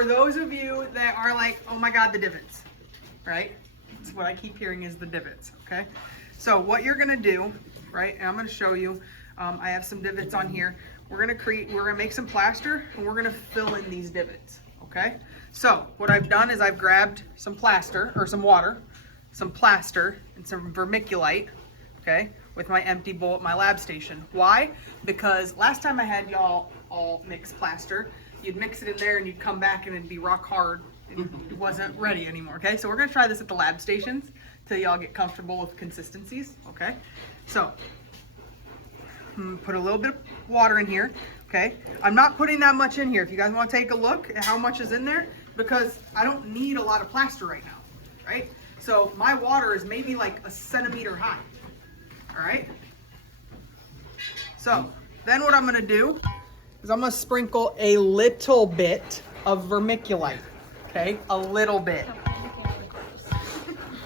for those of you that are like, oh my God, the divots, right? That's what I keep hearing is the divots, okay? So what you're gonna do, right, and I'm gonna show you, I have some divots on here. We're gonna make some plaster and we're gonna fill in these divots, okay? So what I've done is I've grabbed some plaster, or some water, some plaster, and some vermiculite, okay, with my empty bowl at my lab station. Why? Because last time I had y'all all mix plaster, you'd mix it in there and you'd come back and it'd be rock hard. It wasn't ready anymore, okay? So we're gonna try this at the lab stations till y'all get comfortable with consistencies, okay? So, put a little bit of water in here, okay? I'm not putting that much in here. If you guys wanna take a look at how much is in there, because I don't need a lot of plaster right now, right? So my water is maybe like a centimeter high, all right? So then what I'm gonna do is I'm gonna sprinkle a little bit of vermiculite, okay? A little bit.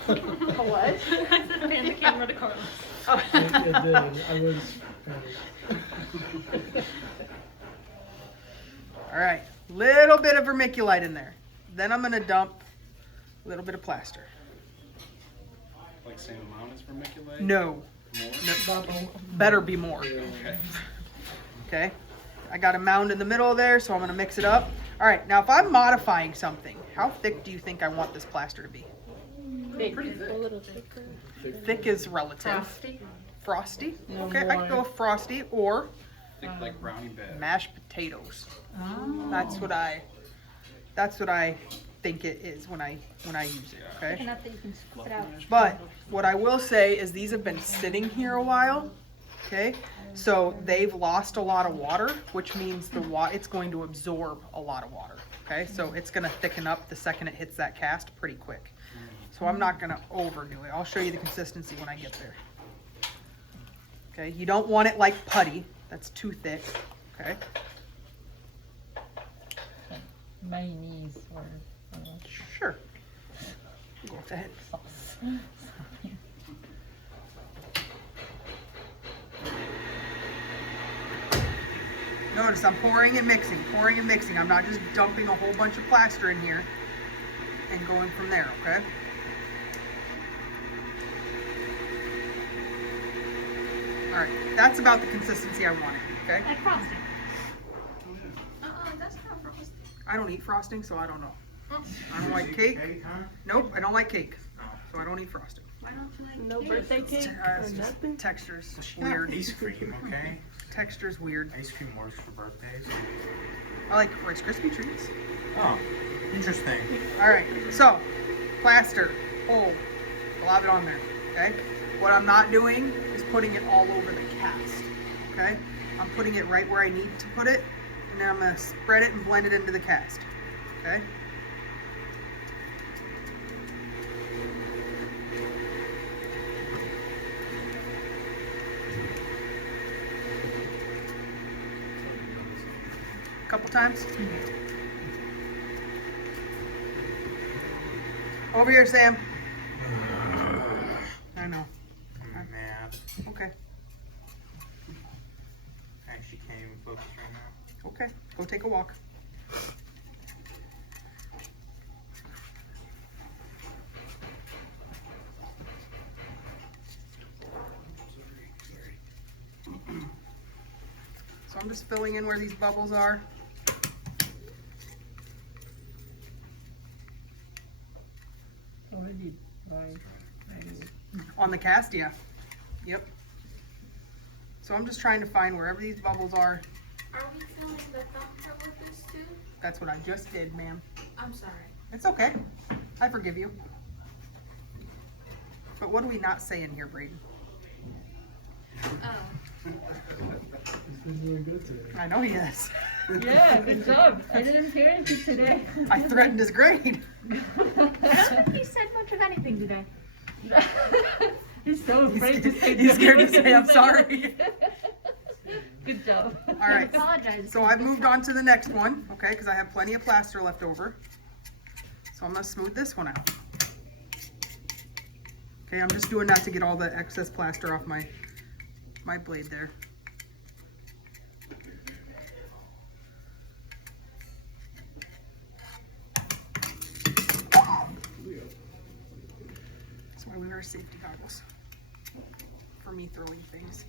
What? I said pan the camera to Carlos. Oh. I was. All right, little bit of vermiculite in there. Then I'm gonna dump a little bit of plaster. Like same amount as vermiculite? No, More? no, better be more. Okay. Okay, I got a mound in the middle there, so I'm gonna mix it up. All right, now if I'm modifying something, how thick do you think I want this plaster to be? Pretty thick. A little thicker. Thick is relative. Frosty. Frosty? No Okay, I can go more. with frosty or Think like brownie bed. mashed potatoes. Oh. That's what I think it is when I use it. Okay. Enough that you can spit out. But what I will say is these have been sitting here a while, okay? So they've lost a lot of water, which means it's going to absorb a lot of water, okay? So it's gonna thicken up the second it hits that cast pretty quick. So I'm not gonna overdo it. I'll show you the consistency when I get there. Okay, you don't want it like putty. That's too thick, okay? Mayonnaise or Sure. Go with that. sauce. Notice I'm pouring and mixing, pouring and mixing. I'm not just dumping a whole bunch of plaster in here and going from there, okay? All right, that's about the consistency I wanted, okay? Like frosting. That's not frosting. I don't eat frosting, so I don't know. I don't like cake. Nope, I don't like cake, so I don't eat frosting. Why don't you like No cake? birthday cake It's or just nothing? texture's Weird. weird. Ice cream, okay? Texture's weird. Ice cream works for birthdays. I like Rice Krispie treats. Oh, interesting. All right, so plaster, hold, a lot of it on there, okay? What I'm not doing is putting it all over the cast, okay? I'm putting it right where I need to put it, and then I'm gonna spread it and blend it into the cast, okay? A couple times. Over here, Sam. I know. I'm mad. Okay. I actually can't even focus right now. Okay. Go take a walk. So I'm just filling in where these bubbles are. already by. On the cast, yeah. Yep. So I'm just trying to find wherever these bubbles are. Are we filling the thumbprint with this too? That's what I just did, ma'am. I'm sorry. It's okay. I forgive you. But what do we not say in here, Braden? Oh. He's been doing good today. I know he is. Yeah, good job. I didn't hear anything today. I threatened his grade. I don't think he said much of anything today. He's so afraid to say. He's scared to say I'm sorry. Good job. All right. I apologize. So I've moved on to the next one, okay, because I have plenty of plaster left over. So I'm gonna smooth this one out. Okay, I'm just doing that to get all the excess plaster off my blade there. safety goggles for me throwing things.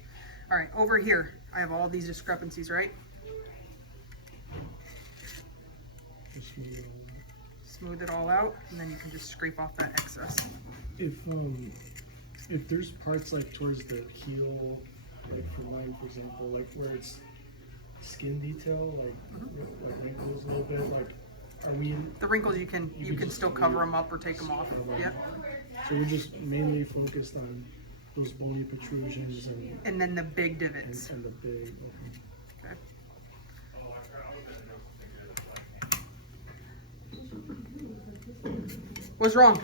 All right, over here, I have all these discrepancies, right? Just smooth it all out. Smooth it all out, and then you can just scrape off that excess. If there's parts like towards the heel, like for mine, for example, like where it's skin detail, like wrinkles a little bit, like are we? The wrinkles you can just still cover them up or take them off. Yeah. So we're just mainly focused on those bony protrusions And then the big divots. and the big. Okay. What's wrong?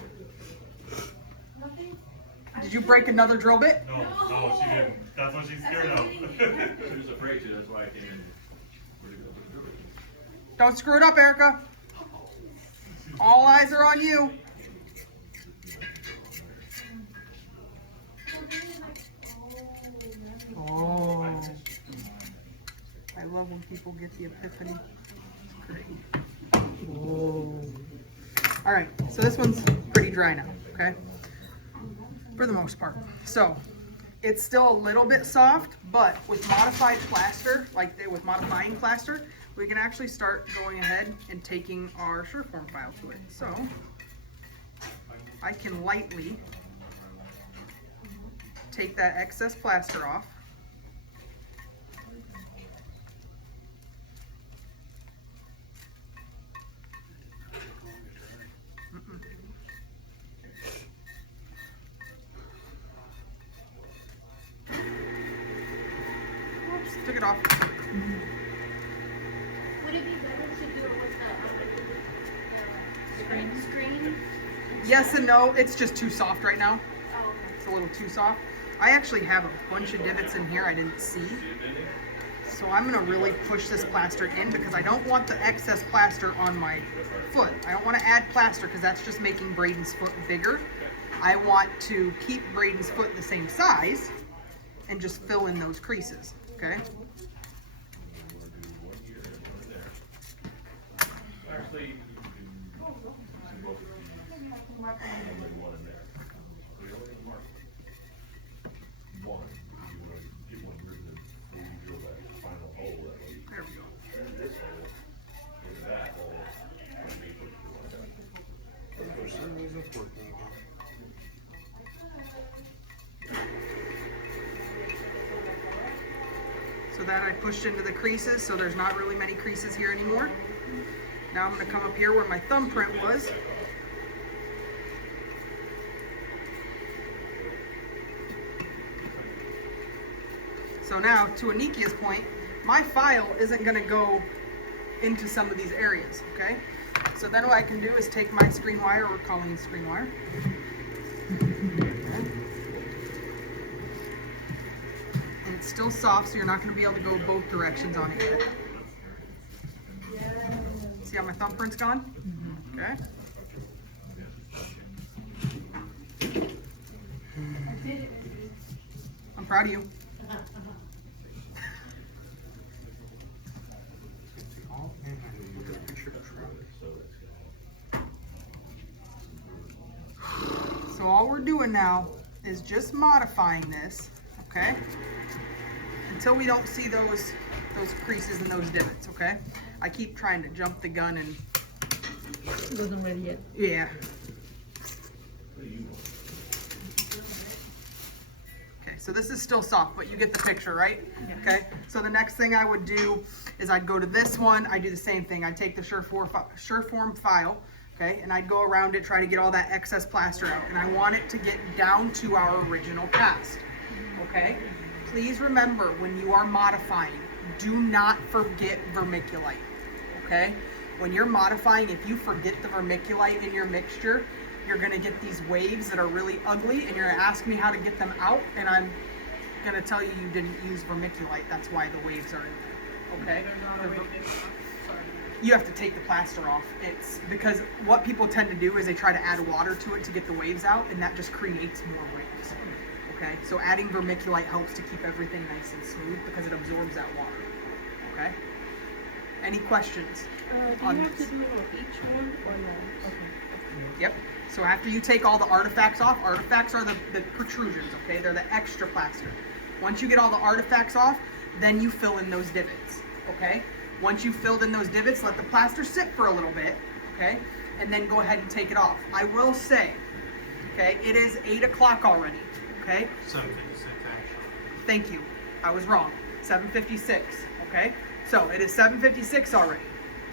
Did you break another drill bit? No, she didn't. That's what she's scared of. She was afraid to, that's why I came in. Don't screw it up, Erica. All eyes are on you. Oh. I love when people get the epiphany. It's great. Oh. All right, so this one's pretty dry now, okay? For the most part. So, it's still a little bit soft, but with modified plaster, with modifying plaster, we can actually start going ahead and taking our Sureform file to it. So, I can lightly take that excess plaster off. Oops, took it off. Would it be better to do it with the screen? Yes and no, it's just too soft right now. Oh, okay. It's a little too soft. I actually have a bunch of divots in here I didn't see. So I'm gonna really push this plaster in because I don't want the excess plaster on my foot. I don't want to add plaster because that's just making Braden's foot bigger. I want to keep Braden's foot the same size and just fill in those creases, okay? Actually, There we go. So that I pushed into the creases, so there's not really many creases here anymore. Now I'm going to come up here where my thumbprint was. So now, to Anikia's point, my file isn't going to go into some of these areas, okay? So then what I can do is take my screen wire, or Colleen's screen wire. And it's still soft, so you're not going to be able to go both directions on it yet. See how my thumbprint's gone? Okay. I'm proud of you. So all we're doing now is just modifying this, okay? Until we don't see those creases and those divots, okay? I keep trying to jump the gun and It wasn't ready yet. yeah. Okay, so this is still soft, but you get the picture, right? Yeah. Okay, so the next thing I would do is I'd go to this one, I do the same thing. I'd take the Sureform file, okay, and I'd go around it, try to get all that excess plaster out. And I want it to get down to our original cast, okay? Please remember, when you are modifying, do not forget vermiculite, okay? When you're modifying, if you forget the vermiculite in your mixture, you're gonna get these waves that are really ugly, and you're gonna ask me how to get them out, and I'm gonna tell you you didn't use vermiculite. That's why the waves are in there, okay? You have to take the plaster off. It's because what people tend to do is they try to add water to it to get the waves out, and that just creates more waves. Okay, so adding vermiculite helps to keep everything nice and smooth because it absorbs that water. Okay. Any questions? Do you on have this? to do it on each one or no? Okay. Yep. So after you take all the artifacts off, artifacts are the protrusions, okay? They're the extra plaster. Once you get all the artifacts off, then you fill in those divots, okay? Once you've filled in those divots, let the plaster sit for a little bit, okay? And then go ahead and take it off. I will say, okay, it is 8 o'clock already, okay? 756 actually. Thank you. I was wrong. 7:56, okay? So it is 7:56 already.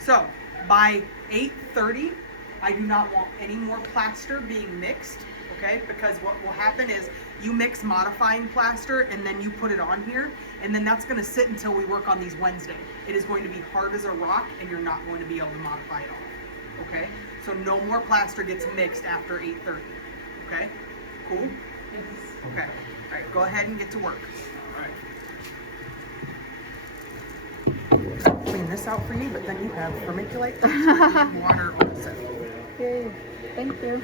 So by 8:30, I do not want any more plaster being mixed, okay? Because what will happen is you mix modifying plaster and then you put it on here, and then that's gonna sit until we work on these Wednesday. It is going to be hard as a rock and you're not going to be able to modify it all, okay? So no more plaster gets mixed after 8:30, okay? Cool? Okay, all right, go ahead and get to work. All right. Clean this out for you, but then you have vermiculite, water all set. Okay, thank you.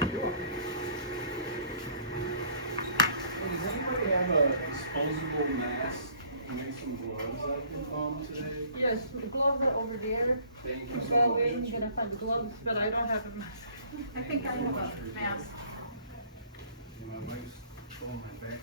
Hey, does anybody have a disposable mask and maybe some gloves I can today? Yes, the gloves are over there. Thank you so That much. way you're gonna find gloves, but I don't have a mask. I think I have a mask. My wife's throwing my back.